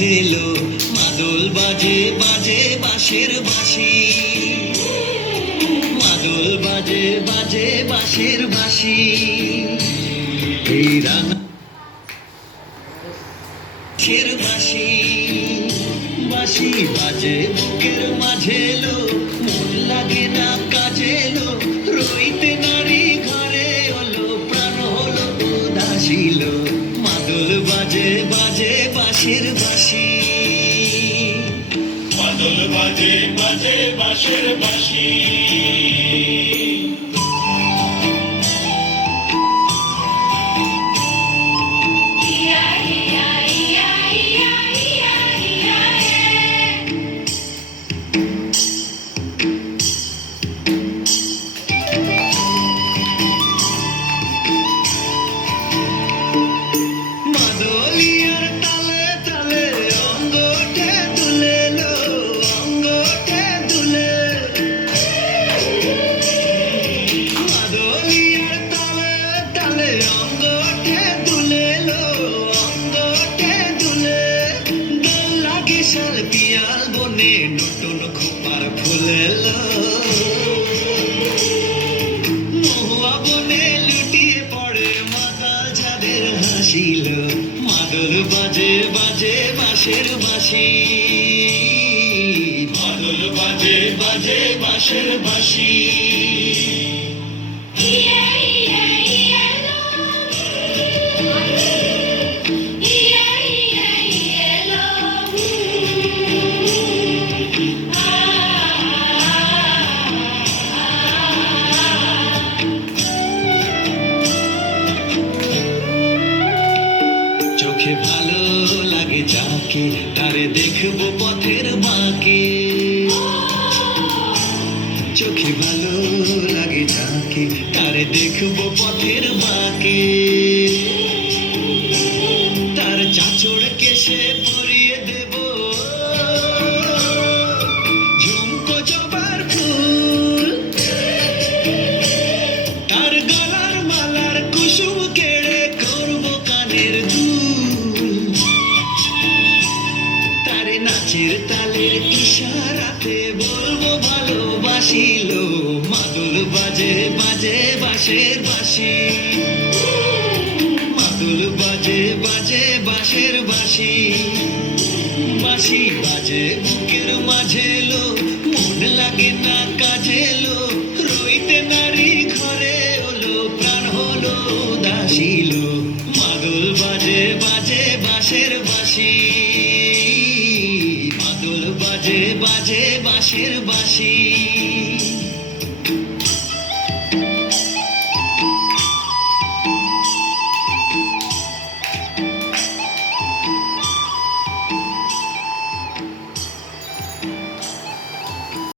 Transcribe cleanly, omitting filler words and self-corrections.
এলো, মাদল বাজে বাজে বাঁশের বাঁশি, মাদল বাজে বাজে বাঁশের বাঁশি। এই রানা বাঁশের বাঁশি, বাঁশি বাজে বুকের মাঝে এলো, মন লাগে না কাজে এলো, রইতে নারী ঘরে হলো, প্রাণ হলো উদাসীল, মাদল বাজে বাজে বাঁশের বাঁশি, মাদল বাজে বাজে বাঁশের বাঁশি। মাদলিয়ার তালে তালে অঙ্গ ওঠে দুলে লো, অঙ্গ ওঠে দুলে। মাদলিয়ার তালে তালে অঙ্গ ওঠে দুলে লো, অঙ্গ ওঠে দুলে। দোল লাগে শাল পিয়াল বনে, নতুন খোপার ফুলে লো, মহুয়া বনে লুটিয়ে পড়ে মাতাল যাদের হাসিল, মাদল বাজে বাজে বাঁশের বাঁশি, মাদল বাজে বাজে বাঁশের বাঁশি। চোখে ভালো লাগে যাকে, তারে দেখবো পথের বাঁকে, চোখে ভালো লাগে যাকে, তারে দেখবো পথের বাঁকে। তার চাঁচড় কেশে পরিয়ে দেব ঝুমকো জবার ফুল, তার গলার মালার কুসুম কেড়ে করবো কানের দুল, তারে নাচের তালের ইশারাতে বলবো ভালোবাসিল, মাদল বাজে বাজে বাঁশের বাঁশি, মাদল বাজে বাজে বাঁশের বাঁশি, বাঁশি বাজে বুকের মাঝে এলো, মন লাগে না